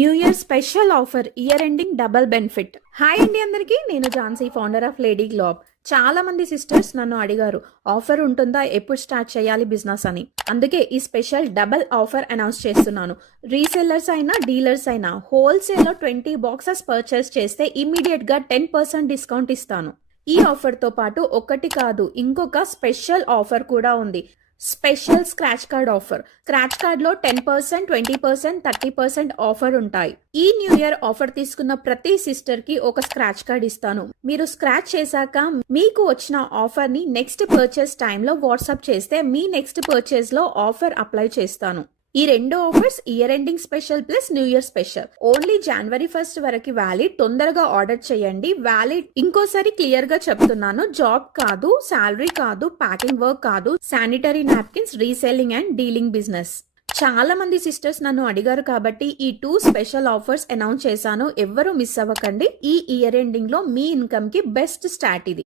New year special offer year ending double benefit. Hi అండి అందరికీ, నేను Jhansi, founder of lady globe. చాలా మంది సిస్టర్స్ నన్ను అడిగారు ఆఫర్ ఉంటుందా, ఎప్పుడు స్టార్ట్ చేయాలి బిజినెస్ అని. అందుకే ఈ స్పెషల్ డబుల్ ఆఫర్ అనౌన్స్ చేస్తున్నాను. రీసెల్లర్స్ అయినా డీలర్స్ అయినా హోల్సేల్లో 20 బాక్సెస్ పర్చేస్ చేస్తే ఇమీడియట్ గా 10% డిస్కౌంట్ ఇస్తాను. ఈ ఆఫర్ తో పాటు ఒకటి కాదు, ఇంకొక స్పెషల్ ఆఫర్ కూడా ఉంది. Special scratch card offer. Scratch card లో 10%, 20%, 30% ఆఫర్ ఉంటాయి. ఈ న్యూ ఇయర్ ఆఫర్ తీసుకున్న ప్రతి సిస్టర్ కి ఒక స్క్రాచ్ కార్డ్ ఇస్తాను. మీరు స్క్రాచ్ చేశాక మీకు వచ్చిన ఆఫర్ ని నెక్స్ట్ పర్చేస్ టైంలో వాట్సాప్ చేస్తే మీ నెక్స్ట్ పర్చేస్ లో ఆఫర్ అప్లై చేస్తాను. ఈ రెండు offers year ending special plus new year special. Only జనవరి 1 వరకు వ్యాలిడ్. తొందరగా ఆర్డర్ చేయండి. వ్యాలిడ్ ఇంకోసారి క్లియర్ గా చెప్తున్నాను, జాబ్ కాదు, శాలరీ కాదు, ప్యాకింగ్ వర్క్ కాదు, sanitary napkins, reselling and dealing business. చాలా మంది సిస్టర్స్ నన్ను అడిగారు కాబట్టి ఈ 2 స్పెషల్ ఆఫర్స్ అనౌన్స్ చేశాను. ఎవ్వరూ మిస్ అవ్వకండి. ఈ ఇయర్ ఎండింగ్ లో మీ ఇన్కమ్ కి బెస్ట్ స్టార్ట్ ఇది.